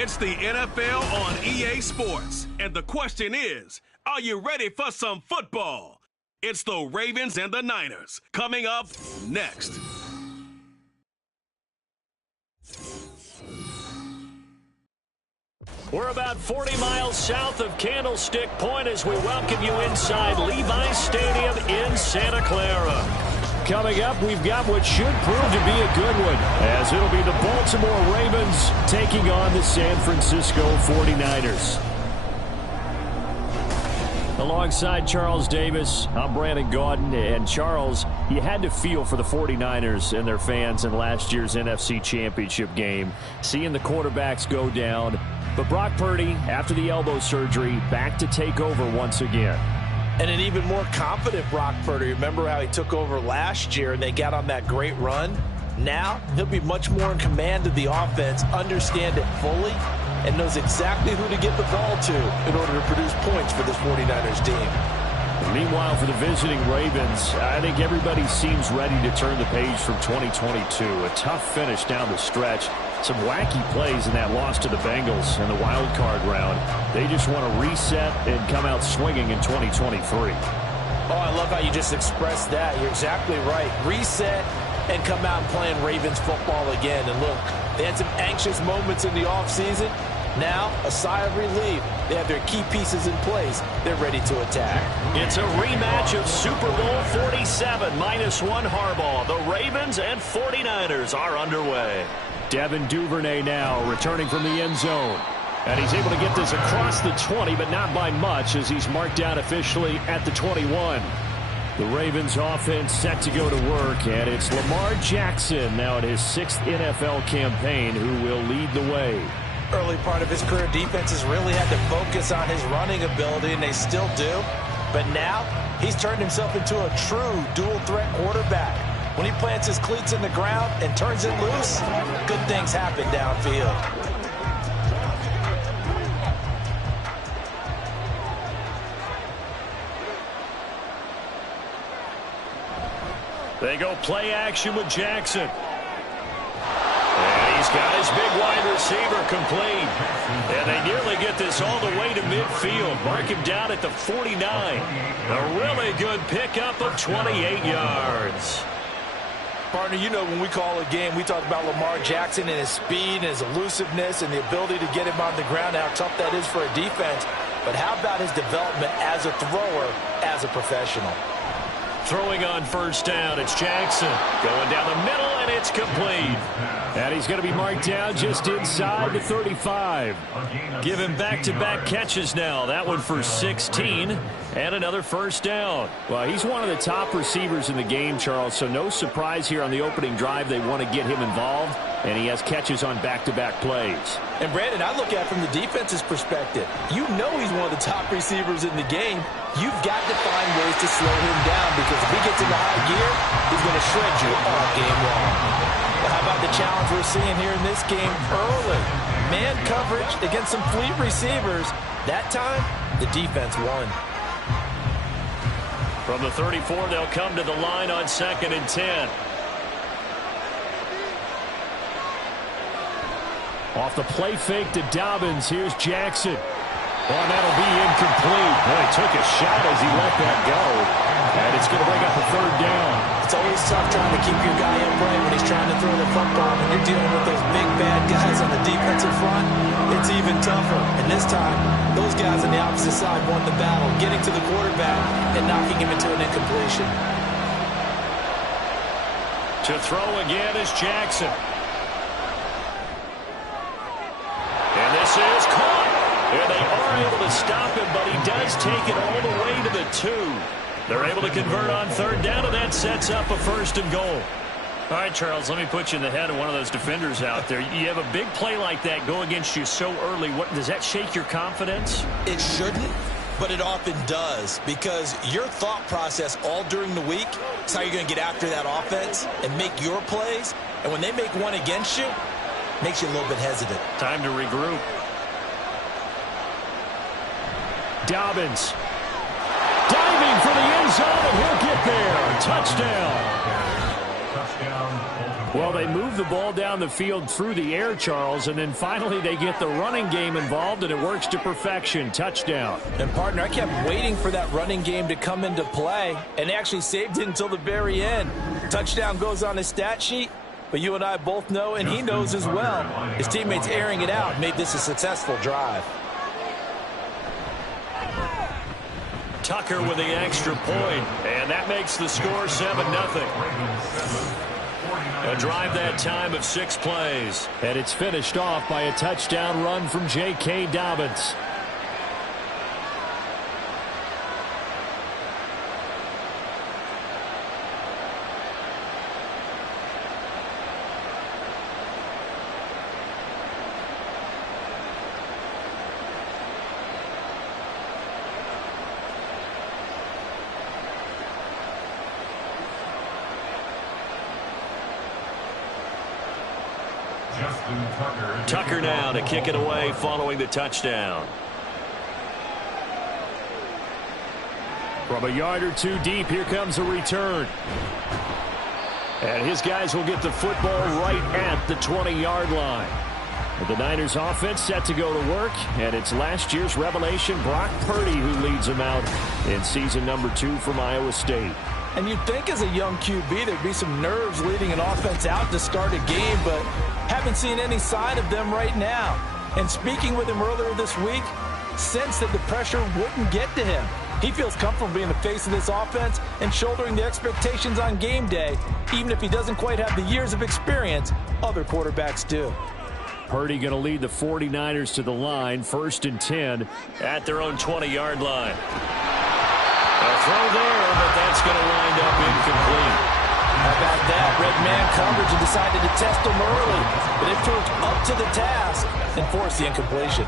It's the NFL on EA Sports, and the question is, are you ready for some football? It's the Ravens and the Niners, coming up next. We're about 40 miles south of Candlestick Point as we welcome you inside Levi's Stadium in Santa Clara. Coming up, we've got what should prove to be a good one, as it'll be the Baltimore Ravens taking on the San Francisco 49ers. Alongside Charles Davis, I'm Brandon Gaudin. And Charles, you had to feel for the 49ers and their fans in last year's NFC Championship game, seeing the quarterbacks go down. But Brock Purdy, after the elbow surgery, back to take over once again. And an even more confident Brock Purdy. Remember how he took over last year and they got on that great run? Now, he'll be much more in command of the offense, understand it fully, and knows exactly who to get the ball to in order to produce points for this 49ers team. Meanwhile, for the visiting Ravens, I think everybody seems ready to turn the page from 2022. A tough finish down the stretch. Some wacky plays in that loss to the Bengals in the wild card round. They just want to reset and come out swinging in 2023. Oh, I love how you just expressed that. You're exactly right. Reset and come out and playing Ravens football again. And look, they had some anxious moments in the offseason. Now, a sigh of relief. They have their key pieces in place. They're ready to attack. It's a rematch of Super Bowl 47 -1 Harbaugh. The Ravens and 49ers are underway. Devin Duvernay now returning from the end zone. And he's able to get this across the 20, but not by much as he's marked down officially at the 21. The Ravens offense set to go to work, and it's Lamar Jackson now in his 6th NFL campaign who will lead the way. Early part of his career, defenses really had to focus on his running ability, and they still do. But now, he's turned himself into a true dual-threat quarterback. When he plants his cleats in the ground and turns it loose, good things happen downfield. They go play action with Jackson. And he's got his big wide receiver complete. And they nearly get this all the way to midfield. Mark him down at the 49. A really good pickup of 28 yards. Partner, you know when we call a game, we talk about Lamar Jackson and his speed and his elusiveness and the ability to get him on the ground, how tough that is for a defense. But how about his development as a thrower, as a professional? Throwing on first down, it's Jackson. Going down the middle, and it's complete. And he's going to be marked down just inside the 35. Give him back-to-back catches now. That one for 16, and another first down. Well, he's one of the top receivers in the game, Charles, so no surprise here on the opening drive. They want to get him involved, and he has catches on back-to-back plays. And, Brandon, I look at it from the defense's perspective. You know he's one of the top receivers in the game. You've got to find ways to slow him down because if he gets into high gear, he's going to shred you all game long. Well, how about the challenge we're seeing here in this game early? Man coverage against some fleet receivers. That time, the defense won. From the 34, they'll come to the line on 2nd and 10. Off the play fake to Dobbins, here's Jackson. Oh, that'll be incomplete. Well, he took a shot as he let that go. And it's going to bring up a 3rd down. It's always tough trying to keep your guy upright when he's trying to throw the football. When you're dealing with those big, bad guys on the defensive front, it's even tougher. And this time, those guys on the opposite side won the battle, getting to the quarterback and knocking him into an incompletion. To throw again is Jackson. And this is caught. And they are able to stop him, but he does take it all the way to the 2. They're able to convert on 3rd down, and that sets up a 1st and goal. All right, Charles, let me put you in the head of one of those defenders out there. You have a big play like that go against you so early. Does that shake your confidence? It shouldn't, but it often does because your thought process all during the week is how you're going to get after that offense and make your plays. And when they make one against you, it makes you a little bit hesitant. Time to regroup. Dobbins. Diving for the end zone, and he'll get there. Touchdown. Well, they move the ball down the field through the air, Charles, and then finally they get the running game involved, and it works to perfection. Touchdown. And, partner, I kept waiting for that running game to come into play, and they actually saved it until the very end. Touchdown goes on his stat sheet, but you and I both know, and he knows as well, his teammates airing it out made this a successful drive. Tucker with the extra point, and that makes the score 7-0. A drive that time of 6 plays, and it's finished off by a touchdown run from J.K. Dobbins. Tucker now to kick it away following the touchdown. From a yard or two deep, here comes a return. And his guys will get the football right at the 20-yard line. The Niners offense set to go to work, and it's last year's revelation, Brock Purdy, who leads them out in season number 2 from Iowa State. And you'd think as a young QB there'd be some nerves leading an offense out to start a game, but haven't seen any sign of them right now. And speaking with him earlier this week, sensed that the pressure wouldn't get to him. He feels comfortable being the face of this offense and shouldering the expectations on game day, even if he doesn't quite have the years of experience other quarterbacks do. Purdy going to lead the 49ers to the line, 1st and 10 at their own 20-yard line. A throw there, but that's going to wind up incomplete. How about that? Red man coverage and decided to test him early, but it proved up to the task and forced the incompletion.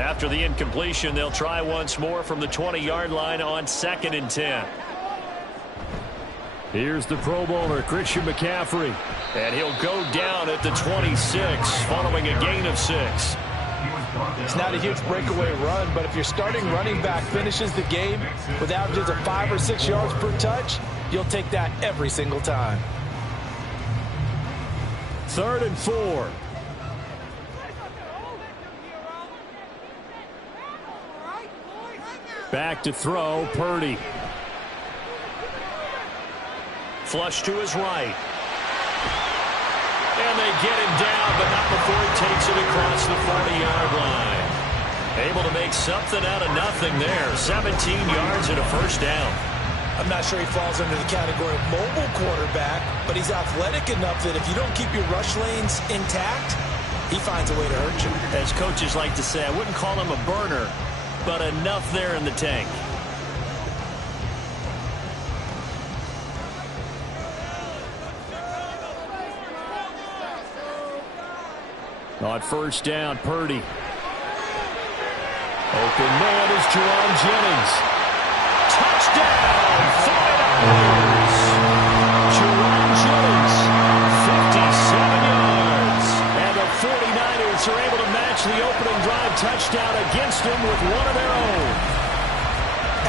After the incompletion, they'll try once more from the 20-yard line on 2nd and 10. Here's the Pro Bowler, Christian McCaffrey. And he'll go down at the 26 following a gain of 6. It's not a huge breakaway run, but if your starting running back finishes the game with averages of 5 or 6 yards per touch, you'll take that every single time. 3rd and 4. Back to throw, Purdy. Flush to his right. And they get him down, but not before he takes it across the 40-yard line. Able to make something out of nothing there. 17 yards and a 1st down. I'm not sure he falls under the category of mobile quarterback, but he's athletic enough that if you don't keep your rush lanes intact, he finds a way to hurt you. As coaches like to say, I wouldn't call him a burner, but enough there in the tank. On 1st down, Purdy. Open man is Jerome Jennings. Touchdown, 49ers. Jerome Jennings, 57 yards. And the 49ers are able to match the opening drive touchdown against him with one of their own.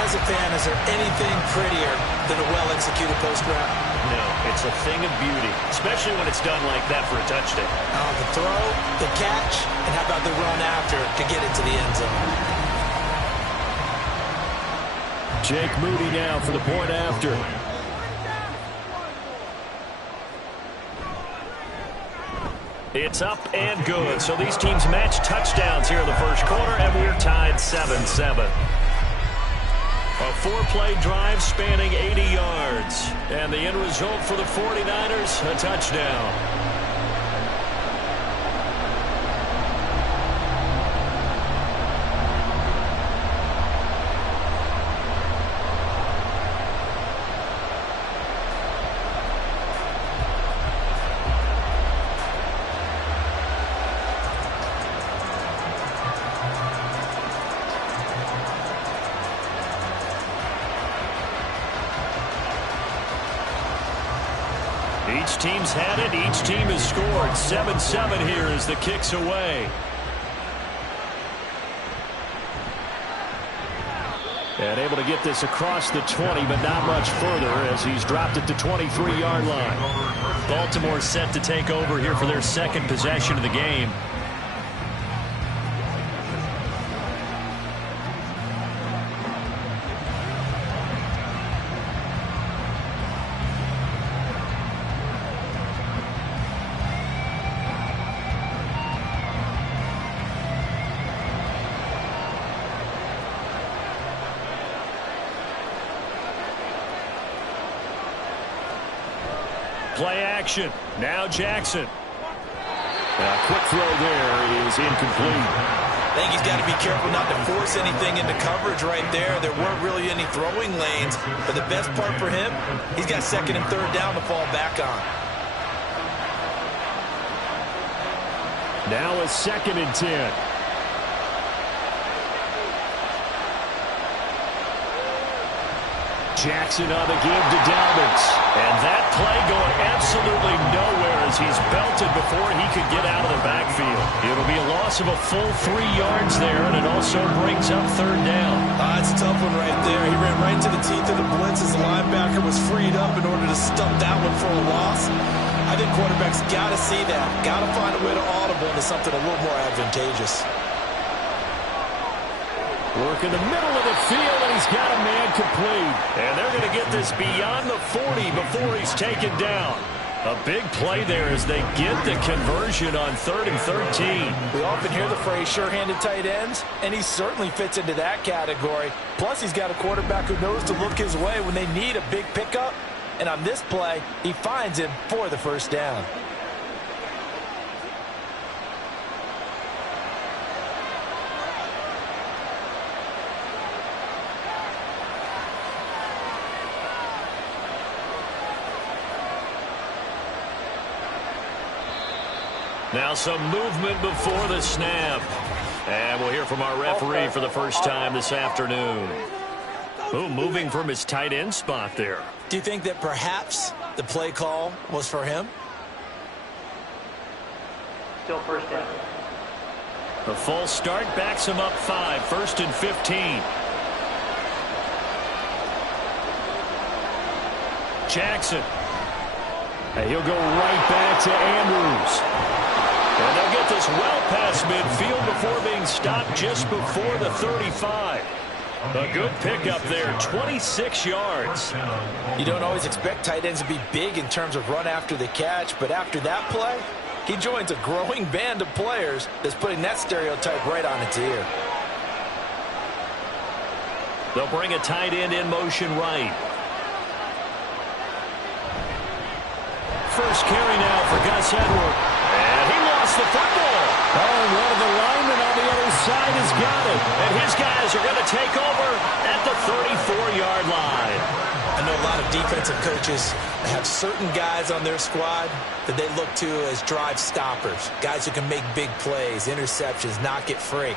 As a fan, is there anything prettier than a well-executed post route? No, it's a thing of beauty, especially when it's done like that for a touchdown. The throw, the catch, and how about the run after to get into the end zone? Jake Moody now for the point after. It's up and good. So these teams match touchdowns here in the 1st quarter, and we're tied 7-7. A 4-play drive spanning 80 yards. And the end result for the 49ers, a touchdown. Each team's had it. Each team has scored. 7-7 here as the kick's away. And able to get this across the 20, but not much further as he's dropped it to 23-yard line. Baltimore set to take over here for their second possession of the game. Play action. Now Jackson. A quick throw there is incomplete. I think he's got to be careful not to force anything into coverage right there. There weren't really any throwing lanes, but the best part for him, he's got second and third down to fall back on. Now a 2nd and 10. Jackson on the give to Dalvins. And that play going absolutely nowhere as he's belted before he could get out of the backfield. It'll be a loss of a full 3 yards there, and it also brings up third down. It's a tough one right there. He ran right into the teeth of the blitz as the linebacker was freed up in order to stuff that one for a loss. I think quarterbacks got to see that. Got to find a way to audible into something a little more advantageous. Work in the middle of the field, and he's got a man complete. And they're going to get this beyond the 40 before he's taken down. A big play there as they get the conversion on 3rd and 13. We often hear the phrase sure-handed tight ends, and he certainly fits into that category. Plus, he's got a quarterback who knows to look his way when they need a big pickup. And on this play, he finds him for the first down. Now some movement before the snap. And we'll hear from our referee for the first time this afternoon. Ooh, moving from his tight end spot there. Do you think that perhaps the play call was for him? Still first down. The false start backs him up 5, 1st and 15. Jackson. And he'll go right back to Andrews. And they'll get this well past midfield before being stopped just before the 35. A good pickup there, 26 yards. You don't always expect tight ends to be big in terms of run after the catch, but after that play, he joins a growing band of players that's putting that stereotype right on its ear. They'll bring a tight end in motion right. First carry now for Gus Edwards. And he lost the football. Oh, one of the linemen on the other side has got it. And his guys are going to take over at the 34-yard line. I know a lot of defensive coaches have certain guys on their squad that they look to as drive stoppers, guys who can make big plays, interceptions, knock it free.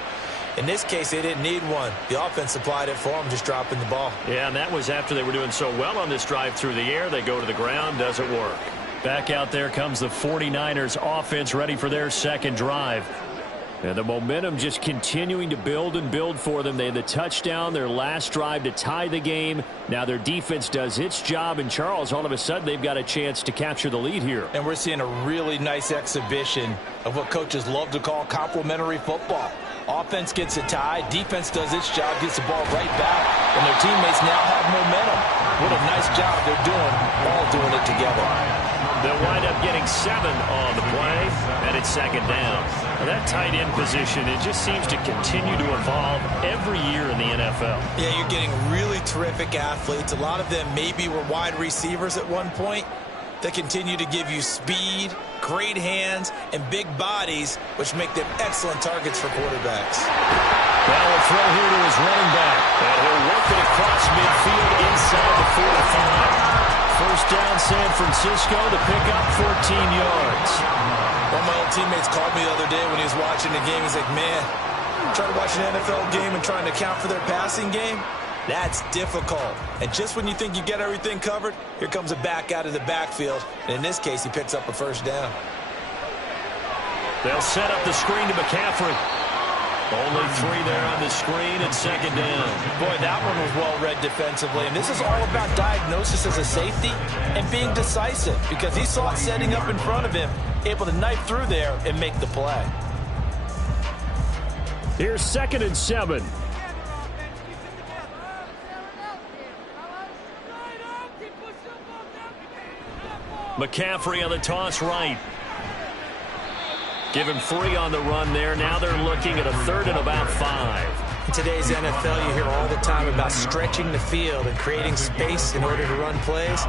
In this case, they didn't need one. The offense supplied it for them, just dropping the ball. Yeah, and that was after they were doing so well on this drive through the air. They go to the ground, doesn't work. Back out there comes the 49ers offense ready for their second drive. And the momentum just continuing to build and build for them. They had the touchdown, their last drive to tie the game. Now their defense does its job, and Charles, all of a sudden, they've got a chance to capture the lead here. And we're seeing a really nice exhibition of what coaches love to call complementary football. Offense gets a tie, defense does its job, gets the ball right back, and their teammates now have momentum. What a nice job they're doing, all doing it together. They'll wind up getting 7 on the play, and it's second down. Now that tight end position, it just seems to continue to evolve every year in the NFL. Yeah, you're getting really terrific athletes. A lot of them maybe were wide receivers at one point. They continue to give you speed, great hands, and big bodies, which make them excellent targets for quarterbacks. Now a throw here to his running back. And he'll work it across midfield inside the 45. First down, San Francisco, to pick up 14 yards. One of my old teammates called me the other day when he was watching the game. He's like, man, trying to watch an NFL game and trying to account for their passing game, that's difficult. And just when you think you get everything covered, here comes a back out of the backfield. And in this case, he picks up a first down. They'll set up the screen to McCaffrey. Only 3 there on the screen at second down. Boy, that one was well read defensively. And this is all about diagnosis as a safety and being decisive because he saw it setting up in front of him, able to knife through there and make the play. Here's 2nd and 7. McCaffrey on the toss right. Give him 3 on the run there. Now they're looking at a 3rd and about 5. In today's NFL, you hear all the time about stretching the field and creating space in order to run plays.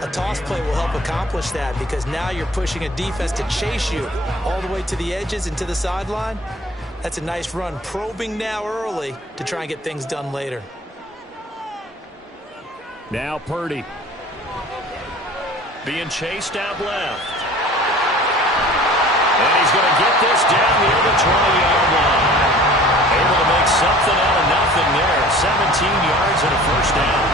A toss play will help accomplish that because now you're pushing a defense to chase you all the way to the edges and to the sideline. That's a nice run, probing now early to try and get things done later. Now Purdy. Being chased out left. And he's going to get this down near the 20-yard line. Able to make something out of nothing there. 17 yards and a first down.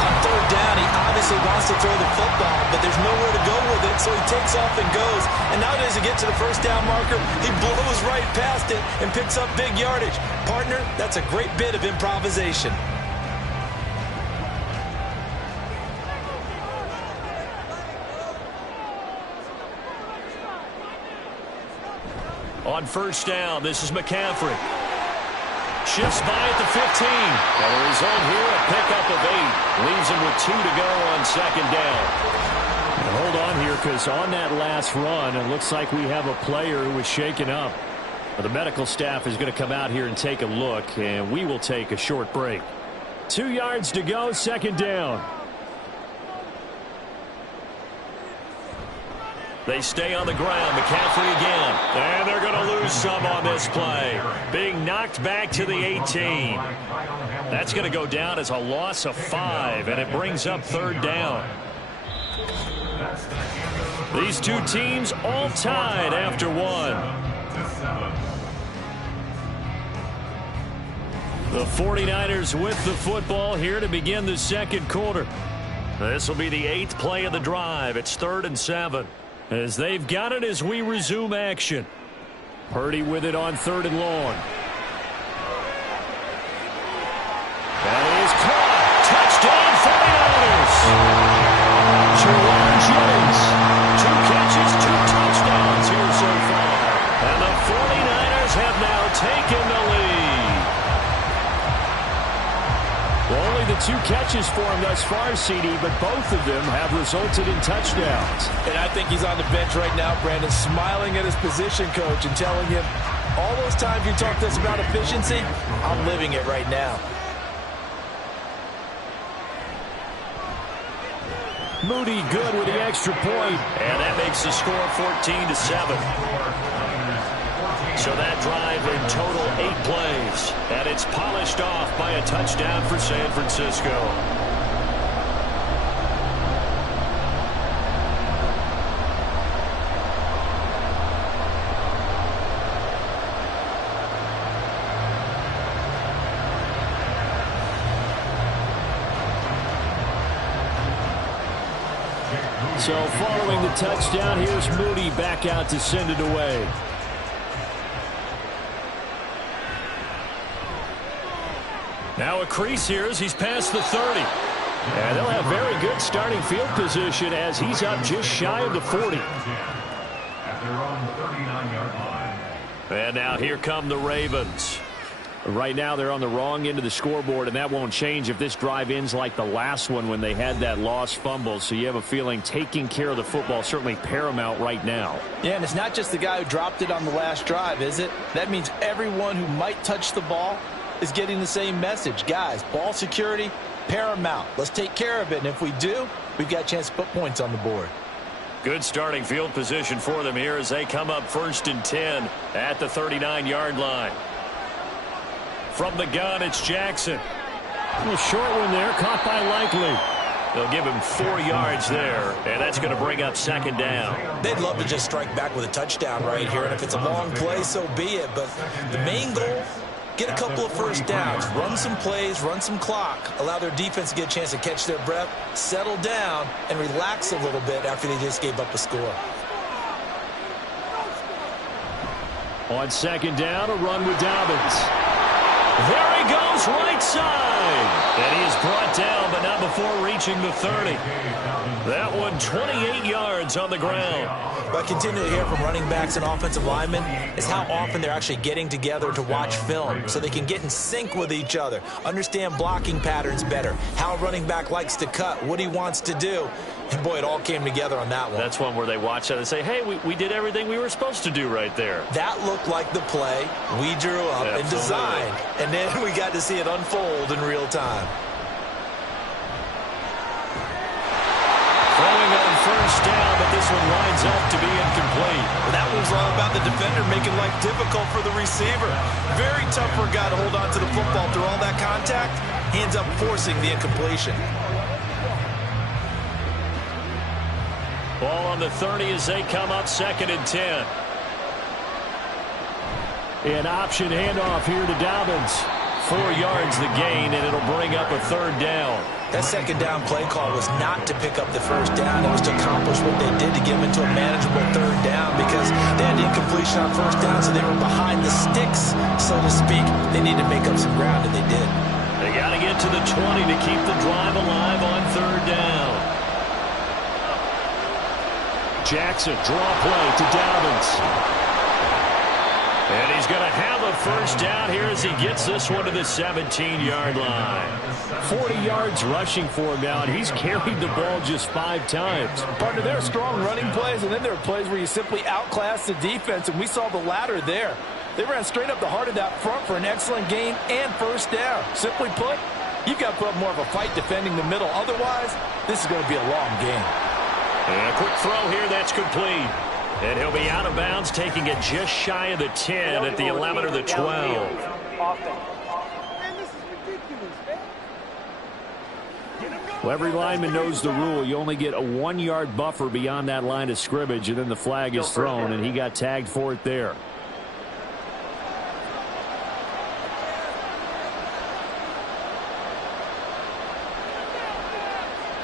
On 3rd down, he obviously wants to throw the football, but there's nowhere to go with it, so he takes off and goes. And now as he gets to the first down marker, he blows right past it and picks up big yardage. Partner, that's a great bit of improvisation. On 1st down, this is McCaffrey. Shifts by at the 15. And the result here, a pickup of 8. Leaves him with 2 to go on 2nd down. Now hold on here, because on that last run, it looks like we have a player who was shaken up. The medical staff is going to come out here and take a look, and we will take a short break. 2 yards to go, 2nd down. They stay on the ground. McCaffrey again. And they're going to lose some on this play. Being knocked back to the 18. That's going to go down as a loss of 5, and it brings up 3rd down. These two teams all tied after 1. The 49ers with the football here to begin the 2nd quarter. This will be the 8th play of the drive. It's 3rd and 7. As they've got it as we resume action. Purdy with it on 3rd and long. That is caught. Touchdown 49ers. Jerome Jones. 2 catches, 2 touchdowns here so far. And the 49ers have now taken the lead. Well, only the 2 catches for him thus far, CD, but both of them have resulted in touchdowns. And I think he's on the bench right now, Brandon, smiling at his position coach and telling him, all those times you talk to us about efficiency, I'm living it right now. Moody good with the extra point. And that makes the score 14-7. So that drive in total 8 plays. And it's polished off by a touchdown for San Francisco. So following the touchdown, here's Moody back out to send it away. Now a crease here as he's past the 30. And they'll have very good starting field position as he's up just shy of the 40. And now here come the Ravens. Right now they're on the wrong end of the scoreboard, and that won't change if this drive ends like the last one when they had that lost fumble. So you have a feeling taking care of the football is certainly paramount right now. Yeah, and it's not just the guy who dropped it on the last drive, is it? That means everyone who might touch the ball is getting the same message. Guys, ball security, paramount. Let's take care of it, and if we do, we've got a chance to put points on the board. Good starting field position for them here as they come up 1st and 10 at the 39-yard line. From the gun, it's Jackson. A short one there, caught by Likely. They'll give him 4 yards there, and that's going to bring up 2nd down. They'd love to just strike back with a touchdown right here, and if it's a long play, so be it. But the main goal, get a couple of first downs, run some plays, run some clock, allow their defense to get a chance to catch their breath, settle down, and relax a little bit after they just gave up a score. On second down, a run with Dobbins. There he goes, right side. And he is brought down, but not before reaching the 30. That one 28 yards on the ground. What I continue to hear from running backs and offensive linemen is how often they're actually getting together to watch film so they can get in sync with each other, understand blocking patterns better, how a running back likes to cut, what he wants to do. And, boy, it all came together on that one. That's one where they watch that and say, hey, we did everything we were supposed to do right there. That looked like the play we drew up and designed. And then we got to see it unfold in real time. Throwing on first down, but this one lines up to be incomplete. Well, that was all about the defender making life difficult for the receiver. Very tough for a guy to hold on to the football through all that contact. He ends up forcing the incompletion. Ball on the 30 as they come up 2nd and 10. An option handoff here to Dobbins. 4 yards the gain, and it'll bring up a 3rd down. That second down play call was not to pick up the first down. It was to accomplish what they did to get them into a manageable 3rd down because they had incompletion on first down, so they were behind the sticks, so to speak. They needed to make up some ground, and they did. They got to get to the 20 to keep the drive alive on 3rd down. Jackson, draw play to Dobbins. And he's going to have a first down here as he gets this one to the 17-yard line. 40 yards rushing for him now, and he's carried the ball just 5 times. Partner, there are strong running plays, and then there are plays where you simply outclass the defense, and we saw the latter there. They ran straight up the heart of that front for an excellent gain and first down. Simply put, you've got to put up more of a fight defending the middle. Otherwise, this is going to be a long game. And a quick throw here, that's complete. And he'll be out of bounds, taking it just shy of the 10 at the 11 or the 12. Well, every lineman knows the rule. You only get a 1-yard buffer beyond that line of scrimmage, and then the flag is thrown, and he got tagged for it there.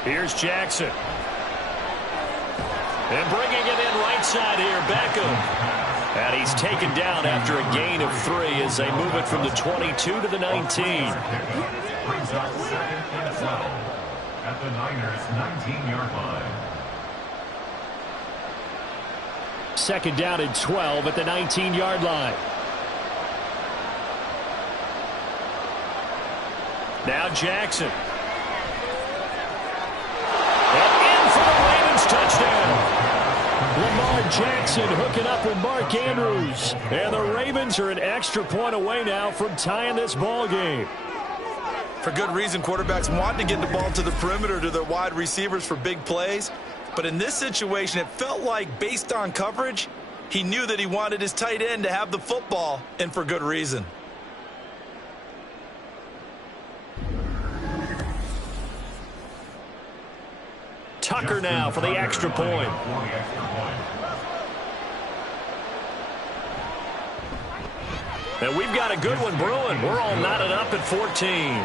Here's Jackson. And bringing it in right side here, Beckham. And he's taken down after a gain of 3 as they move it from the 22 to the 19. Brings up 2nd and 12 at the Niners' 19-yard line. 2nd down and 12 at the 19-yard line. Now Jackson. And in for the Ravens touchdown. Lamar Jackson hooking up with Mark Andrews. And the Ravens are an extra point away now from tying this ball game. For good reason, quarterbacks want to get the ball to the perimeter to their wide receivers for big plays. But in this situation, it felt like, based on coverage, he knew that he wanted his tight end to have the football, and for good reason. Tucker now for the extra point. And we've got a good one brewing. We're all knotted up at 14.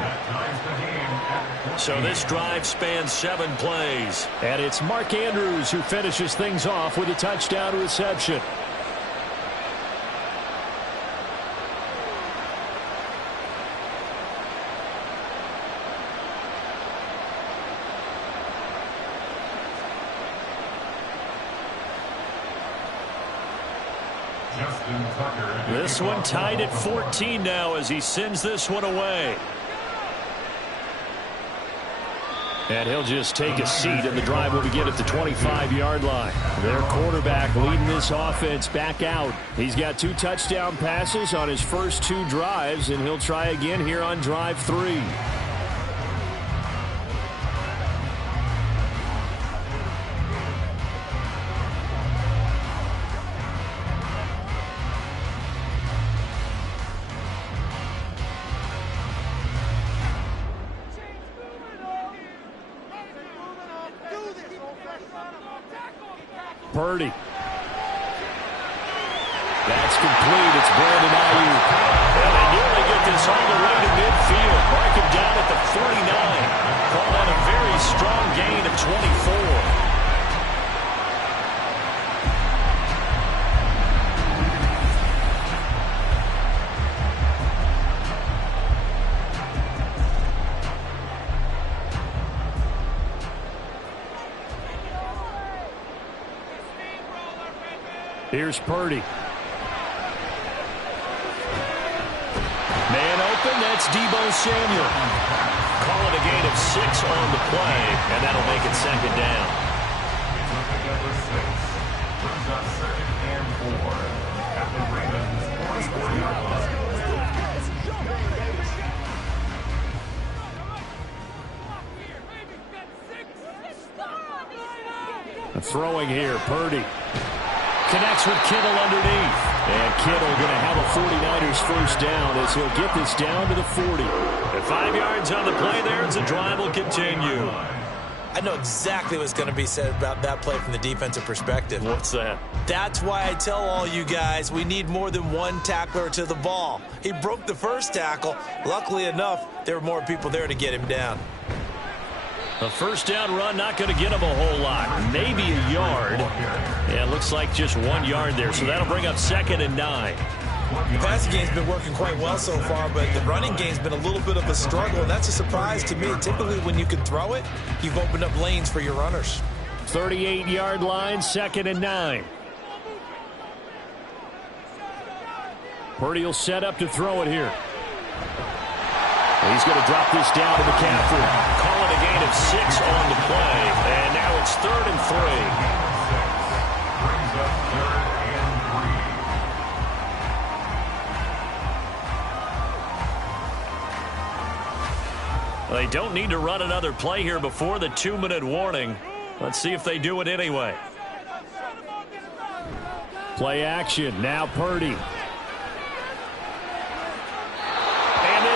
So this drive spans 7 plays. And it's Mark Andrews who finishes things off with a touchdown reception. This one tied at 14 now as he sends this one away. And he'll just take a seat, and the drive will begin at the 25-yard line. Their quarterback leading this offense back out. He's got 2 touchdown passes on his first 2 drives, and he'll try again here on drive 3. Purdy. That's complete. It's Brandon Ayuk. And they nearly get this all the way to midfield. Mark him down at the 49. Call that a very strong gain of 24. Here's Purdy. Man open, that's Deebo Samuel. Call it a gain of 6 on the play, and that'll make it second down. Number 6 brings up 2nd and 4 at the Ravens 44-yard line. Throwing here, Purdy. Connects with Kittle underneath. And Kittle going to have a 49ers first down as he'll get this down to the 40. And 5 yards on the play there as the drive will continue. I know exactly what's going to be said about that play from the defensive perspective. What's that? That's why I tell all you guys we need more than one tackler to the ball. He broke the first tackle. Luckily enough, there were more people there to get him down. A first down run, not going to get him a whole lot. Maybe a yard. Yeah, it looks like just 1 yard there. So that'll bring up 2nd and 9. The passing game's been working quite well so far, but the running game's been a little bit of a struggle, and that's a surprise to me. Typically, when you can throw it, you've opened up lanes for your runners. 38-yard line, 2nd and 9. Purdy will set up to throw it here. He's going to drop this down to McCaffrey. Call it a gain of 6 on the play, and now it's 3rd and 3. Brings up 3rd and 3. They don't need to run another play here before the 2-minute warning. Let's see if they do it anyway. Play action. Now Purdy.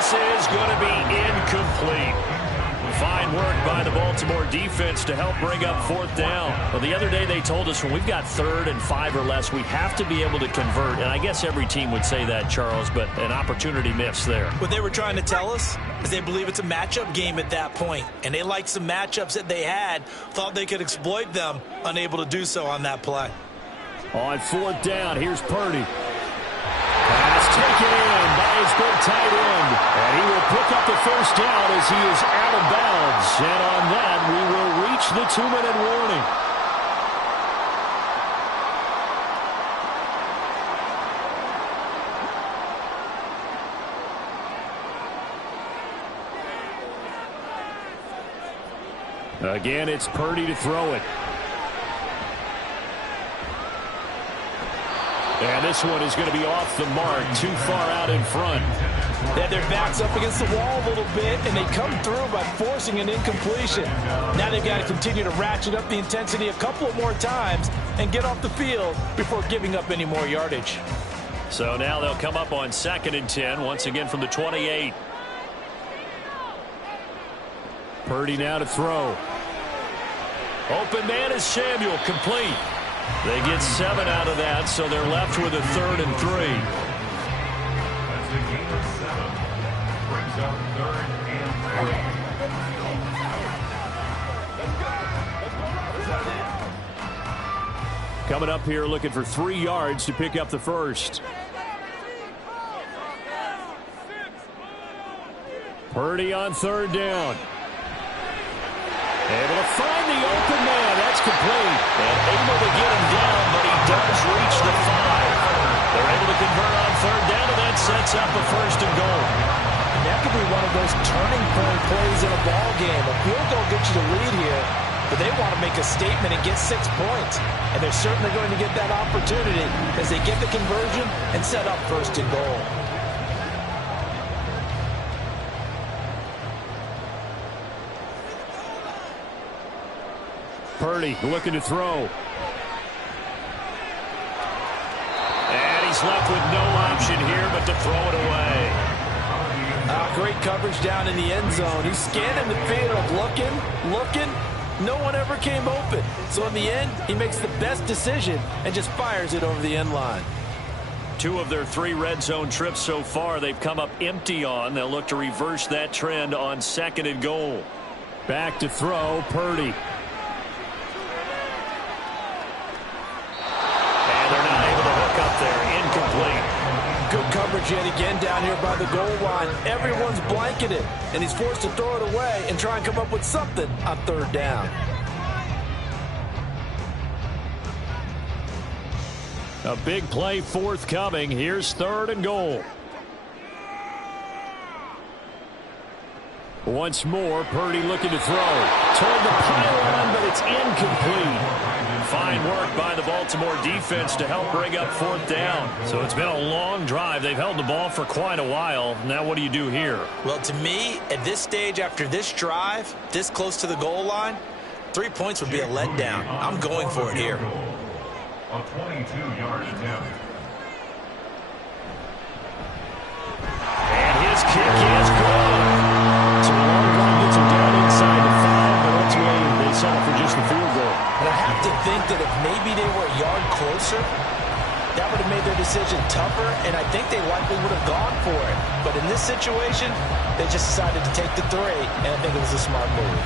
This is going to be incomplete. Fine work by the Baltimore defense to help bring up 4th down. Well, the other day they told us when we've got 3rd and 5 or less, we have to be able to convert. And I guess every team would say that, Charles, but an opportunity missed there. What they were trying to tell us is they believe it's a matchup game at that point. And they liked some matchups that they had, thought they could exploit them, unable to do so on that play. On 4th down, here's Purdy. Pass taken in by his big tight end. And he will pick up the first down as he is out of bounds. And on that, we will reach the 2-minute warning. Again, it's Purdy to throw it. And this one is going to be off the mark, too far out in front. They had their backs up against the wall a little bit, and they come through by forcing an incompletion. Now they've got to continue to ratchet up the intensity a couple of more times and get off the field before giving up any more yardage. So now they'll come up on 2nd and 10, once again from the 28. Purdy now to throw. Open man is Samuel, complete. They get 7 out of that, so they're left with a 3rd and 3. That's a gain of 7. Brings up 3rd and 3. Coming up here looking for 3 yards to pick up the first. Purdy on 3rd down. Able to find the open man. That's complete. And able to get him down, but he does reach the 5. They're able to convert on 3rd down, and that sets up a 1st and goal. And that could be one of those turning point plays in a ball game. A field goal gets you the lead here, but they want to make a statement and get 6 points. And they're certainly going to get that opportunity as they get the conversion and set up 1st and goal. Purdy looking to throw. And he's left with no option here but to throw it away. Great coverage down in the end zone. He's scanning the field, looking. No one ever came open. So in the end, he makes the best decision and just fires it over the end line. 2 of their 3 red zone trips so far they've come up empty on. They'll look to reverse that trend on 2nd and goal. Back to throw, Purdy. Good coverage yet again down here by the goal line. Everyone's blanketed, and he's forced to throw it away and try and come up with something on 3rd down. A big play forthcoming. Here's 3rd and goal. Once more, Purdy looking to throw. Toward the pylon, but it's incomplete. Fine work by the Baltimore defense to help bring up 4th down. So it's been a long drive. They've held the ball for quite a while. Now what do you do here? Well, to me, at this stage, after this drive, this close to the goal line, 3 points would be a letdown. I'm going for it here. A 22-yard attempt. And his kick is good. So the long drive gets him down inside the 5, but ultimately they settle for just the field goal. And I have to think that if maybe they were a yard closer, that would have made their decision tougher, and I think they likely would have gone for it. But in this situation, they just decided to take the 3, and I think it was a smart move.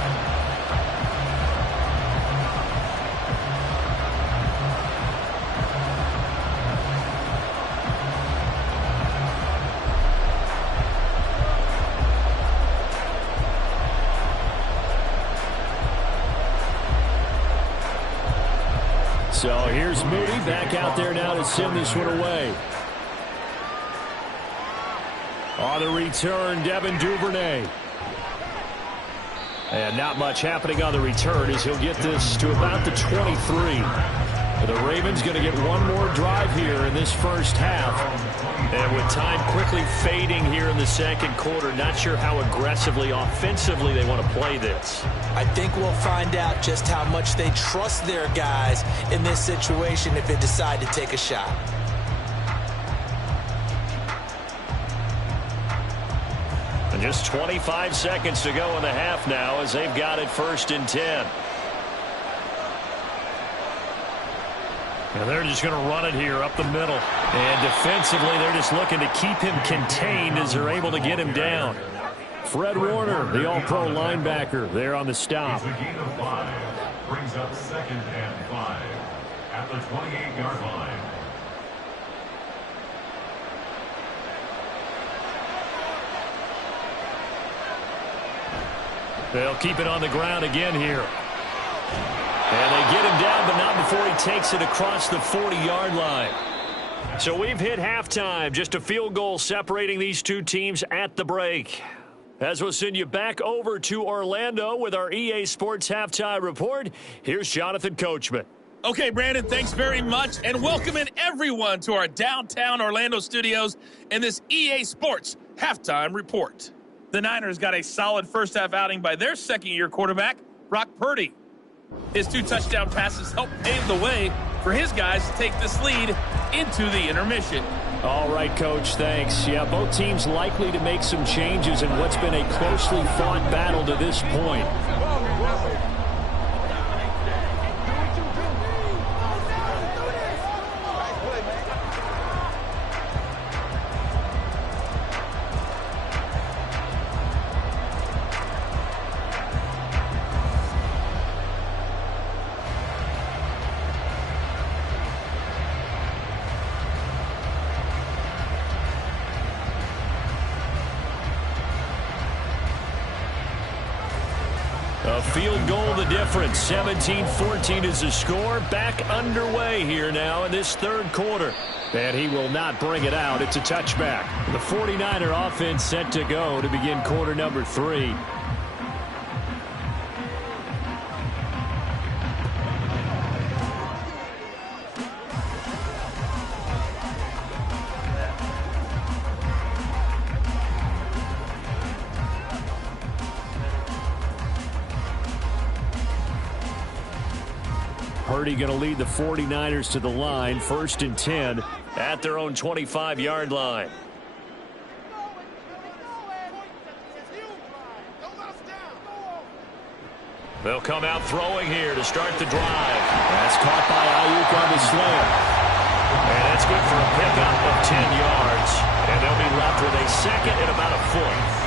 So here's Moody back out there now to send this one away. On the return, Devin Duvernay. And not much happening on the return as he'll get this to about the 23. The Ravens going to get one more drive here in this first half. And with time quickly fading here in the second quarter, not sure how aggressively, offensively they want to play this. I think we'll find out just how much they trust their guys in this situation if they decide to take a shot. And just 25 seconds to go in the half now as they've got it 1st and 10. And they're just going to run it here up the middle. And defensively, they're just looking to keep him contained as they're able to get him down. Fred Warner, the all-pro linebacker, there on the stop. It's a gain of 5. Brings up 2nd and 5 at the 28-yard line. They'll keep it on the ground again here. And they get him down, but not before he takes it across the 40-yard line. So we've hit halftime. Just a field goal separating these two teams at the break. As we'll send you back over to Orlando with our EA Sports Halftime Report, here's Jonathan Coachman. Okay, Brandon, thanks very much, and welcome in everyone to our downtown Orlando studios in this EA Sports Halftime Report. The Niners got a solid first-half outing by their second-year quarterback, Brock Purdy. His 2 touchdown passes helped pave the way for his guys to take this lead into the intermission. All right, Coach, thanks. Yeah, both teams likely to make some changes in what's been a closely fought battle to this point. A field goal the difference. 17-14 is the score. Back underway here now in this third quarter. And he will not bring it out. It's a touchback. The 49er offense set to go to begin quarter number 3. Purdy going to lead the 49ers to the line, 1st and 10 at their own 25-yard line. They'll come out throwing here to start the drive. That's caught by Ayuk on the slam. And that's good for a pickup of 10 yards. And they'll be left with a second and about a foot.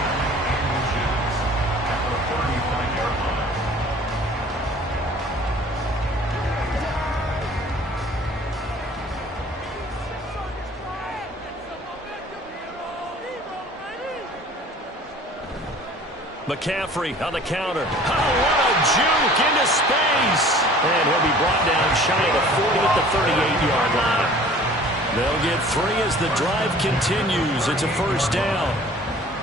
McCaffrey on the counter. Oh, what a juke into space. And he'll be brought down shy of the 40 at the 38-yard line. They'll get 3 as the drive continues. It's a first down.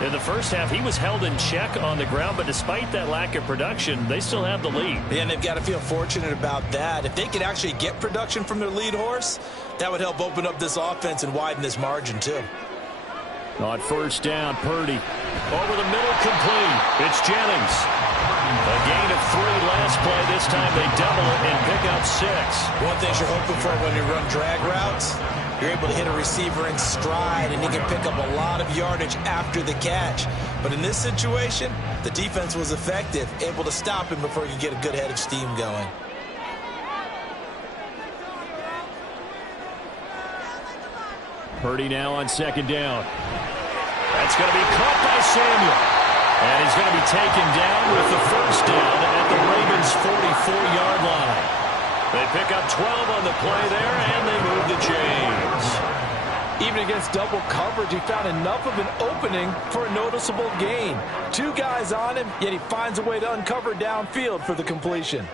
In the first half, he was held in check on the ground, but despite that lack of production, they still have the lead. Yeah, and they've got to feel fortunate about that. If they could actually get production from their lead horse, that would help open up this offense and widen this margin too. On first down, Purdy. Over the middle, complete. It's Jennings. A gain of 3 last play. This time they double it and pick up 6. One thing you're hoping for when you run drag routes, you're able to hit a receiver in stride, and he can pick up a lot of yardage after the catch. But in this situation, the defense was effective, able to stop him before he could get a good head of steam going. Purdy now on second down. That's going to be caught by Samuel. And he's going to be taken down with the first down at the Ravens' 44-yard line. They pick up 12 on the play there, and they move the chains. Even against double coverage, he found enough of an opening for a noticeable gain. 2 guys on him, yet he finds a way to uncover downfield for the completion.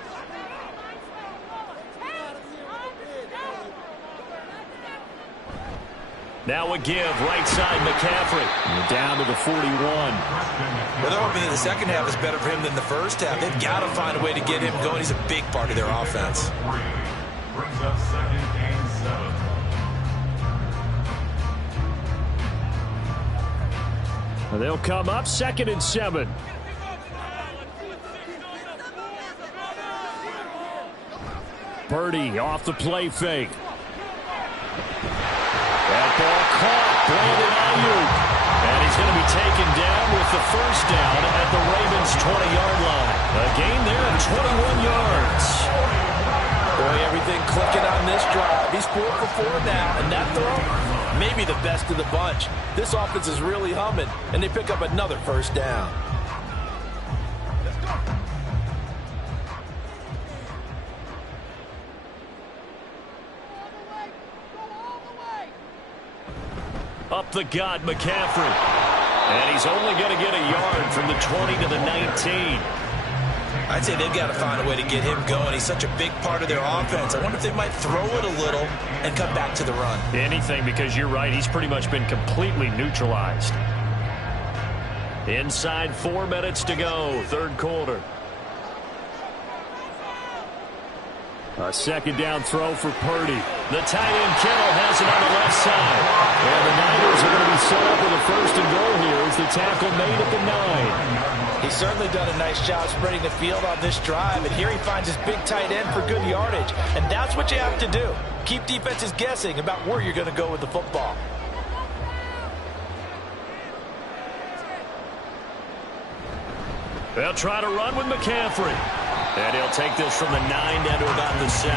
Now a give, right side, McCaffrey. Down to the 41. Well, they're hoping that the second half is better for him than the first half. They've got to find a way to get him going. He's a big part of their offense. Brings up 2nd and 7. They'll come up 2nd and 7. Purdy off the play fake. That ball caught. Brandon Ayuk. And he's going to be taken down with the first down at the Ravens' 20-yard line. A gain there of 21 yards. Boy, everything clicking on this drive. He's 4 for 4 now, and that throw, maybe the best of the bunch. This offense is really humming, and they pick up another first down. Up the gut, McCaffrey. And he's only going to get a yard from the 20 to the 19. I'd say they've got to find a way to get him going. He's such a big part of their offense. I wonder if they might throw it a little and come back to the run. Anything, because you're right. He's pretty much been completely neutralized. Inside 4 minutes to go, third quarter. A second down throw for Purdy. The tight end Kittle has it on the left side. And the Niners are going to be set up with a first and goal here as the tackle made at the 9. He's certainly done a nice job spreading the field on this drive, and here he finds his big tight end for good yardage. And that's what you have to do. Keep defenses guessing about where you're going to go with the football. They'll try to run with McCaffrey. And he'll take this from the 9 down to about the 7.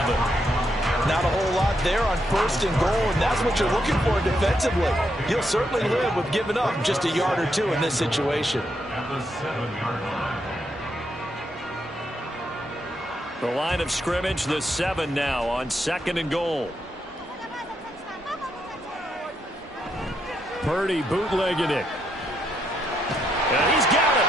Not a whole lot there on first and goal, and that's what you're looking for defensively. You'll certainly live with giving up just a yard or 2 in this situation. At the 7-yard line. The line of scrimmage, the 7 now on second and goal. Purdy bootlegging it. And he's got it.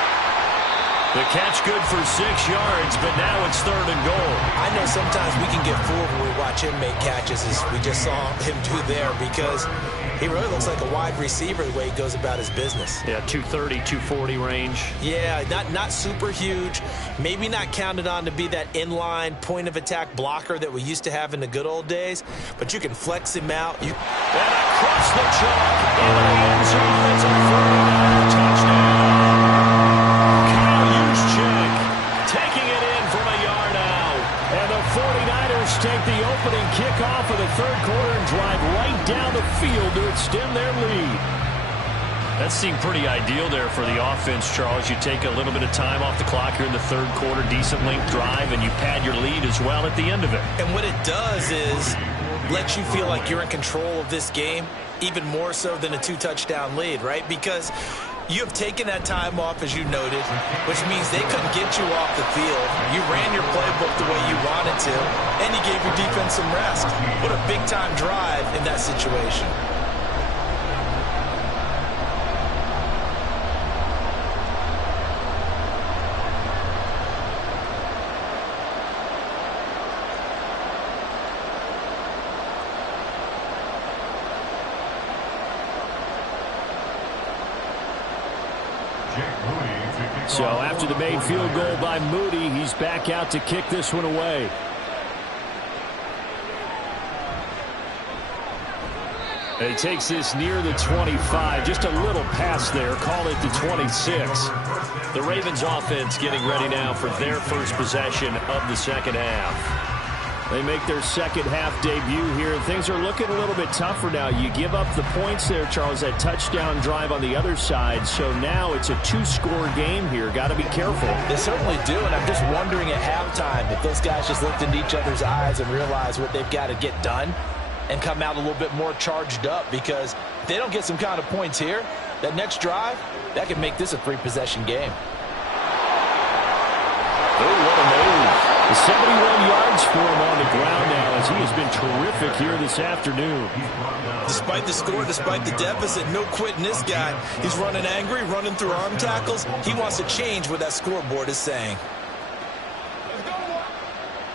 The catch good for 6 yards, but now it's third and goal. I know sometimes we can get fooled when we watch him make catches, as we just saw him do there, because he really looks like a wide receiver the way he goes about his business. Yeah, 230, 240 range. Yeah, not super huge, maybe not counted on to be that inline point-of-attack blocker that we used to have in the good old days, but you can flex him out. And across the chalk into the end zone. It's a 49-yard touchdown. Taking it in from a yard out. And the 49ers take the opening kickoff of the third quarter and drive right down the field to extend their lead. That seemed pretty ideal there for the offense, Charles. You take a little bit of time off the clock here in the third quarter, decent length drive, and you pad your lead as well at the end of it. And what it does is let you feel like you're in control of this game, even more so than a 2-touchdown lead, right? Because you have taken that time off, as you noted, which means they couldn't get you off the field. You ran your playbook the way you wanted to, and you gave your defense some rest. What a big-time drive in that situation. So after the made field goal by Moody, he's back out to kick this one away. And he takes this near the 25. Just a little pass there. Call it the 26. The Ravens offense getting ready now for their first possession of the second half. They make their second half debut here, and things are looking a little bit tougher now. You give up the points there, Charles, that touchdown drive on the other side. So now it's a two-score game here. Got to be careful. They certainly do, and I'm just wondering at halftime if those guys just looked into each other's eyes and realized what they've got to get done and come out a little bit more charged up, because if they don't get some kind of points here, that next drive, that could make this a three-possession game. Oh, what a move. 71 yards for him on the ground now, as he has been terrific here this afternoon. Despite the score, despite the deficit, no quitting this guy. He's running angry, running through arm tackles. He wants to change what that scoreboard is saying.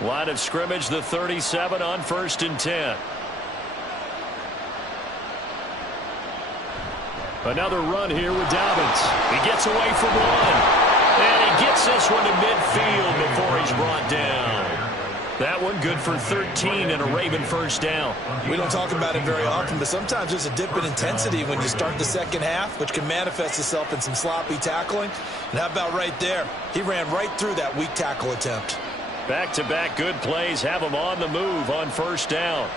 Line of scrimmage, the 37 on 1st and 10. Another run here with Dobbins. He gets away from one. And he gets this one to midfield before he's brought down. That one good for 13 and a Raven first down. We don't talk about it very often, but sometimes there's a dip in intensity when you start the second half, which can manifest itself in some sloppy tackling. And how about right there? He ran right through that weak tackle attempt. Back-to-back good plays have him on the move on first down.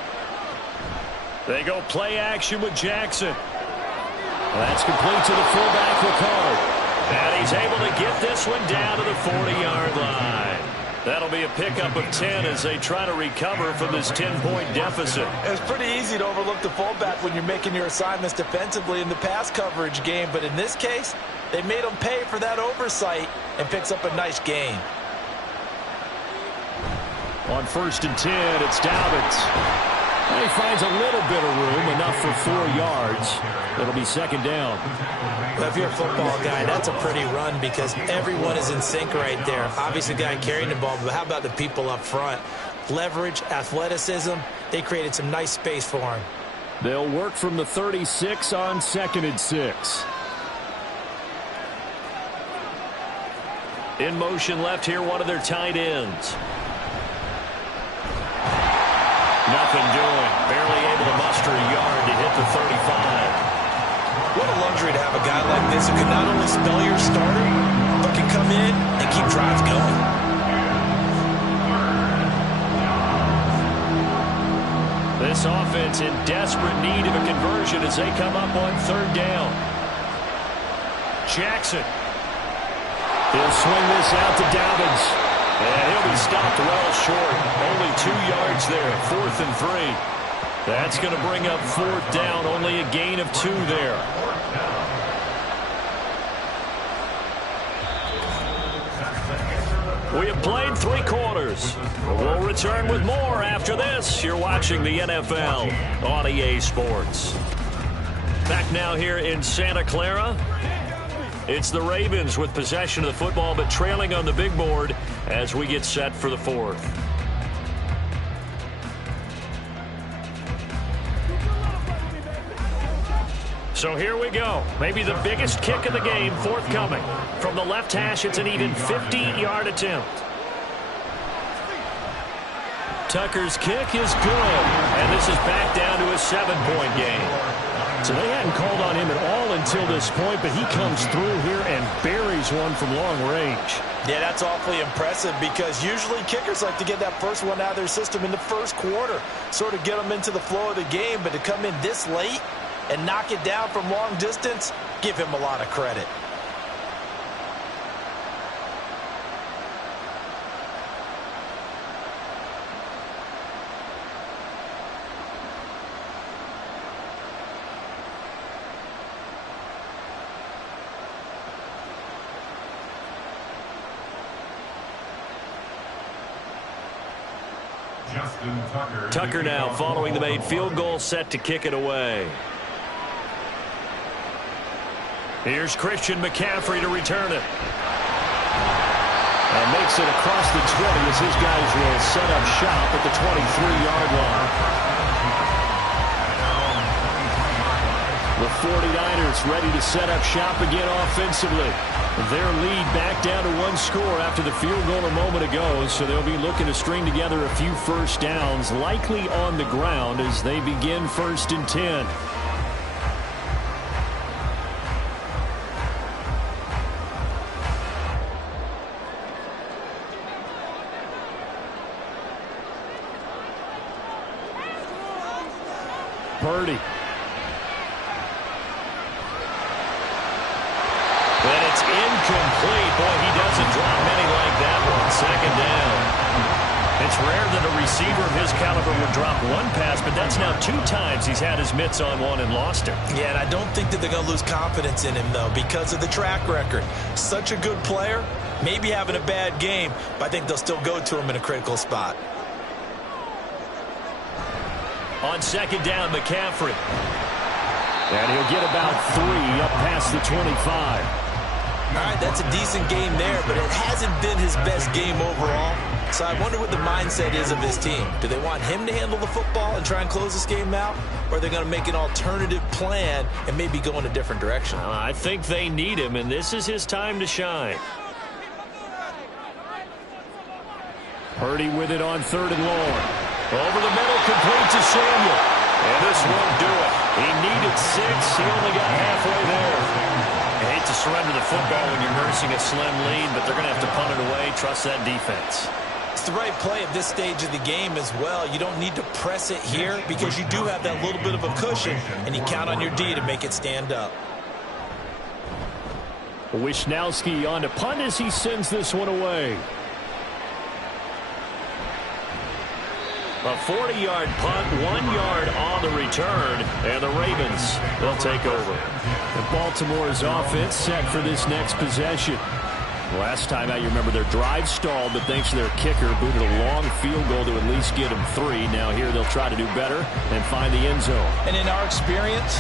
They go play action with Jackson. That's complete to the fullback, Ricard. And he's able to get this one down to the 40-yard line. That'll be a pickup of 10 as they try to recover from this 10-point deficit. It's pretty easy to overlook the fullback when you're making your assignments defensively in the pass coverage game, but in this case, they made him pay for that oversight and picks up a nice gain. On 1st and 10, it's Dobbins. And he finds a little bit of room, enough for 4 yards. It'll be second down. Now, if you're a football guy, that's a pretty run because everyone is in sync right there. Obviously, the guy carrying the ball, but how about the people up front? Leverage, athleticism, they created some nice space for him. They'll work from the 36 on 2nd and 6. In motion left here, one of their tight ends. Nothing doing. Barely able to muster a yard to hit the 35. What a luxury to have a guy like this who can not only spell your starter, but can come in and keep drives going. This offense in desperate need of a conversion as they come up on 3rd down. Jackson. He'll swing this out to Dobbins. And he'll be stopped well short. Only 2 yards there. 4th and 3. That's going to bring up 4th down. Only a gain of 2 there. We have played 3 quarters. We'll return with more after this. You're watching the NFL on EA Sports. Back now here in Santa Clara. It's the Ravens with possession of the football, but trailing on the big board as we get set for the 4th. So here we go. Maybe the biggest kick of the game forthcoming. From the left hash, it's an even 50-yard attempt. Tucker's kick is good. And this is back down to a 7-point game. So they hadn't called on him at all until this point, but he comes through here and buries one from long range. Yeah, that's awfully impressive because usually kickers like to get that first one out of their system in the first quarter, sort of get them into the flow of the game, but to come in this late and knock it down from long distance, give him a lot of credit. Tucker now following the made field goal, set to kick it away. Here's Christian McCaffrey to return it. And makes it across the 20 as his guys will set up shop at the 23-yard line. The 49ers ready to set up shop again offensively. Their lead back down to one score after the field goal a moment ago, so they'll be looking to string together a few first downs, likely on the ground as they begin 1st and 10. Purdy. And it's incomplete. Boy, he doesn't drop many like that one. 2nd down. It's rare that a receiver of his caliber would drop one pass, but that's now 2 times he's had his mitts on one and lost it. Yeah, and I don't think that they're going to lose confidence in him, though, because of the track record. Such a good player, maybe having a bad game, but I think they'll still go to him in a critical spot. On 2nd down, McCaffrey. And he'll get about 3 up past the 25. All right, that's a decent game there, but it hasn't been his best game overall. So I wonder what the mindset is of his team. Do they want him to handle the football and try and close this game out? Or are they going to make an alternative plan and maybe go in a different direction? I think they need him, and this is his time to shine. Purdy with it on 3rd and long. Over the middle, complete to Samuel. And this won't do it. He needed 6. He only got halfway there. I hate to surrender the football when you're nursing a slim lead, but they're going to have to punt it away. Trust that defense. It's the right play at this stage of the game as well. You don't need to press it here because you do have that little bit of a cushion, and you count on your D to make it stand up. Wisnowski on to punt as he sends this one away. A 40-yard punt, 1 yard on the return, and the Ravens will take over. And Baltimore's offense set for this next possession. Last time out, you remember their drive stalled, but thanks to their kicker, booted a long field goal to at least get them 3. Now here they'll try to do better and find the end zone. And in our experience,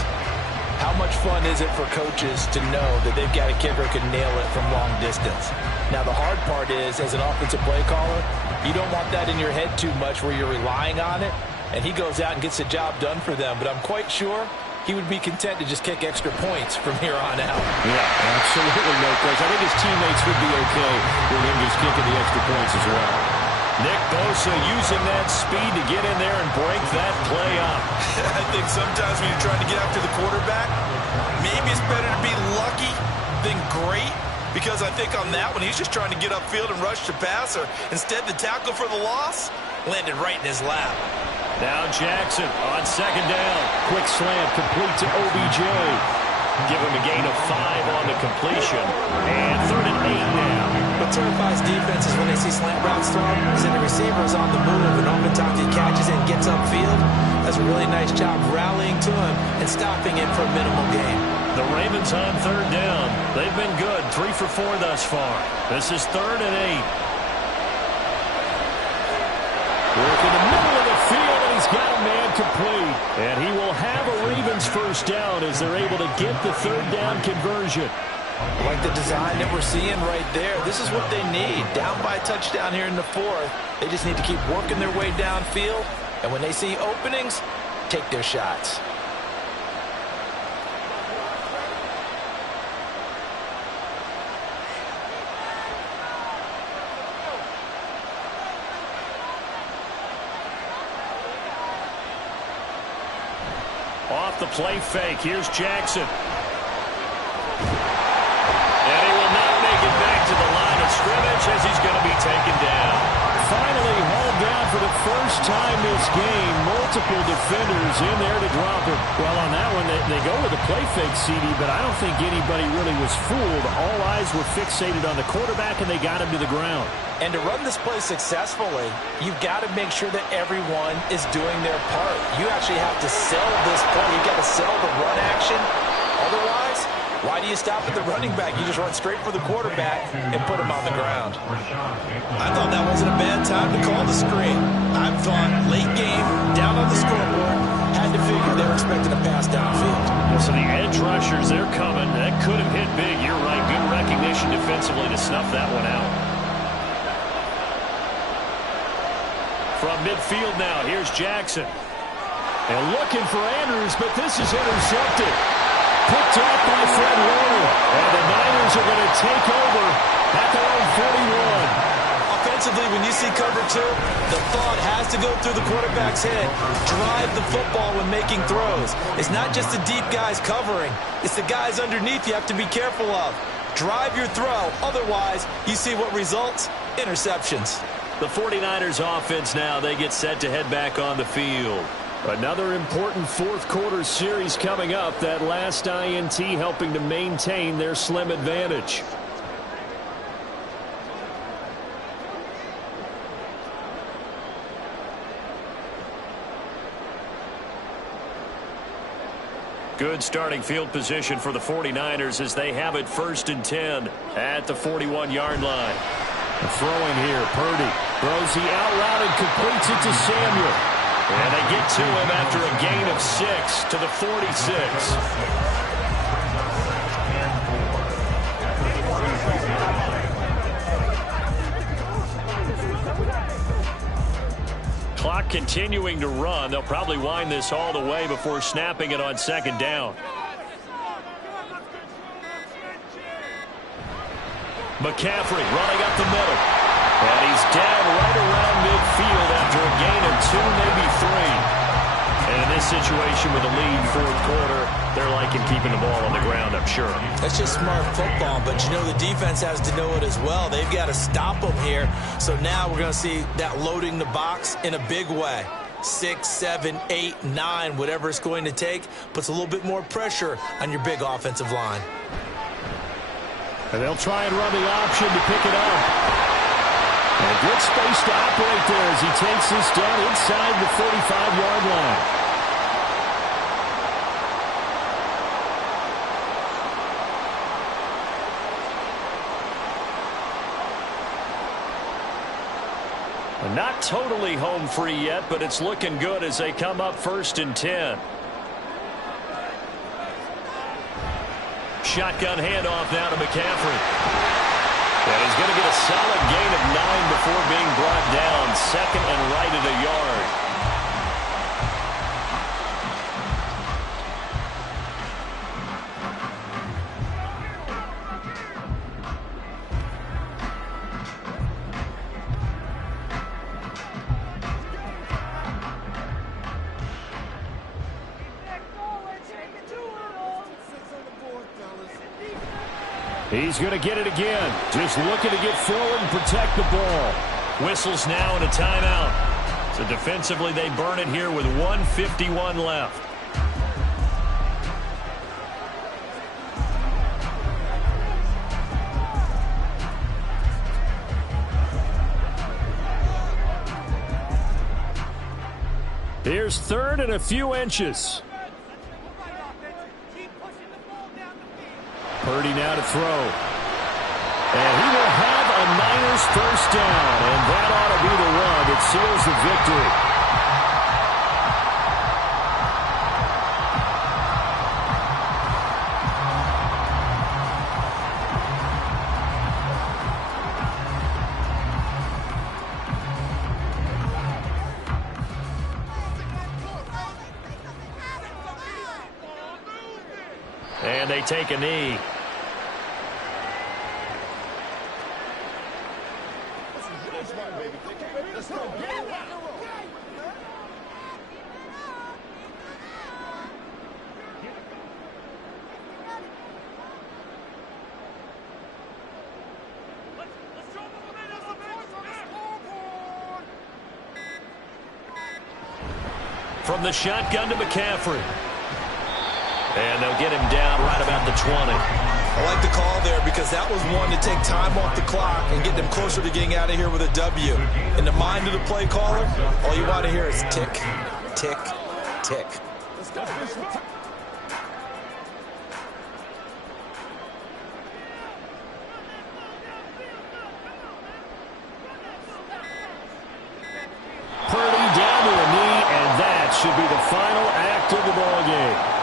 how much fun is it for coaches to know that they've got a kicker who can nail it from long distance? Now, the hard part is, as an offensive play caller, you don't want that in your head too much where you're relying on it, and he goes out and gets the job done for them. But I'm quite sure he would be content to just kick extra points from here on out. Yeah, absolutely no question. I think his teammates would be okay with him just kicking the extra points as well. Nick Bosa using that speed to get in there and break that play up. I think sometimes when you're trying to get after the quarterback, maybe it's better to be lucky than great. Because I think on that one, he's just trying to get upfield and rush the passer. Instead, the tackle for the loss landed right in his lap. Now Jackson on 2nd down. Quick slant complete to OBJ. Give him a gain of 5 on the completion. And 3rd and 8 now. What terrifies defenses when they see slant routes thrown is that the receiver is on the move, and oftentimes he catches it and gets upfield. Does a really nice job rallying to him and stopping him for a minimal gain. The Ravens on 3rd down. They've been good. 3 for 4 thus far. This is 3rd and 8. Work in the middle of the field, and he's got a man complete. And he will have a Ravens first down as they're able to get the 3rd down conversion. Like the design that we're seeing right there. This is what they need. Down by a touchdown here in the 4th. They just need to keep working their way downfield. And when they see openings, take their shots. Off the play fake. Here's Jackson. And he will not make it back to the line of scrimmage as he's going to be taken down. Finally hauled down for the first time this game. Multiple defenders in there to drop him. Well, on that one, they go with a play fake, CD, but I don't think anybody really was fooled. All eyes were fixated on the quarterback, and they got him to the ground. And to run this play successfully, you've got to make sure that everyone is doing their part. You actually have to sell this play. You've got to sell the run action. Otherwise, why do you stop at the running back? You just run straight for the quarterback and put him on the ground. I thought that wasn't a bad time to call the screen. I thought late game, down on the scoreboard, had to figure they were expecting a pass downfield. So the edge rushers, they're coming. That could have hit big. You're right. Good recognition defensively to snuff that one out. From midfield now, here's Jackson. And looking for Andrews, but this is intercepted. picked off by Fred Warner. And the Niners are going to take over at their own 41. Offensively, when you see cover two, the thought has to go through the quarterback's head. Drive the football when making throws. It's not just the deep guys covering. It's the guys underneath you have to be careful of. Drive your throw. Otherwise, you see what results? Interceptions. The 49ers offense now, they get set to head back on the field. Another important fourth quarter series coming up. That last INT helping to maintain their slim advantage. Good starting field position for the 49ers as they have it 1st and 10 at the 41-yard line. Throwing here, Purdy throws the out route and completes it to Samuel. And they get to him after a gain of 6 to the 46. Clock continuing to run. They'll probably wind this all the way before snapping it on 2nd down. McCaffrey running up the middle. And he's down right around midfield after a gain of 2, maybe 3. And in this situation with a lead 4th quarter, they're liking keeping the ball on the ground, I'm sure. That's just smart football, but you know the defense has to know it as well. They've got to stop them here. So now we're going to see that loading the box in a big way. 6, 7, 8, 9, whatever it's going to take, puts a little bit more pressure on your big offensive line. And they'll try and run the option to pick it up. And good space to operate there as he takes this down inside the 45-yard line. Not totally home free yet, but it's looking good as they come up 1st and 10. Shotgun handoff now to McCaffrey. And he's going to get a solid gain of 9 before being brought down. 2nd and right at a yard. He's going to get it again. Just looking to get forward and protect the ball. Whistles now and a timeout. So defensively, they burn it here with 1:51 left. Here's 3rd and a few inches. Purdy now to throw. And he will have a Niners 1st down. And that ought to be the run that seals the victory. And they take a knee. From the shotgun to McCaffrey. And they'll get him down right about the 20. I like the call there because that was one to take time off the clock and get them closer to getting out of here with a W. In the mind of the play caller, all you want to hear is tick, tick, tick. Purdy down to a knee, and that should be the final act of the ballgame.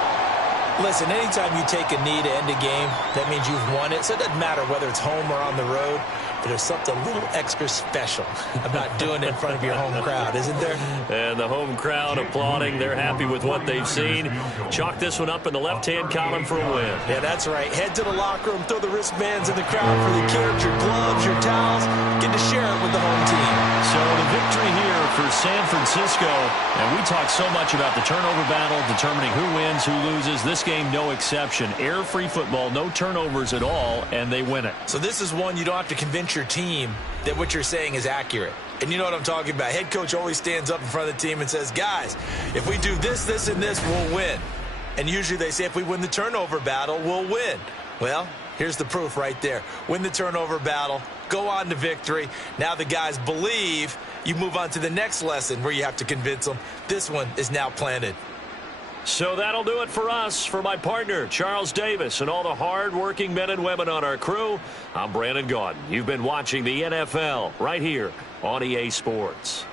Listen, Listen, anytime you take a knee to end a game, that means you've won it. So it doesn't matter whether it's home or on the road. But there's something a little extra special about doing it in front of your home crowd, isn't there? And the home crowd applauding. They're happy with what they've seen. Chalk this one up in the left-hand column for a win. Yeah, that's right. Head to the locker room, throw the wristbands in the crowd for the kids, your gloves, your towels. Get to share it with the home team. So the victory here for San Francisco. And we talk so much about the turnover battle, determining who wins, who loses. This game, no exception. Air-free football, no turnovers at all, and they win it. So this is one you don't have to convince your team that what you're saying is accurate. And you know what I'm talking about. Head coach always stands up in front of the team and says, guys, if we do this, this, and this, we'll win. And usually they say if we win the turnover battle, we'll win. Well, here's the proof right there. Win the turnover battle, go on to victory. Now the guys believe. You move on to the next lesson where you have to convince them. This one is now planted. So that'll do it for us. For my partner, Charles Davis, and all the hard-working men and women on our crew, I'm Brandon Gaudin. You've been watching the NFL right here on EA Sports.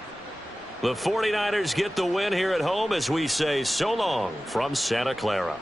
The 49ers get the win here at home as we say so long from Santa Clara.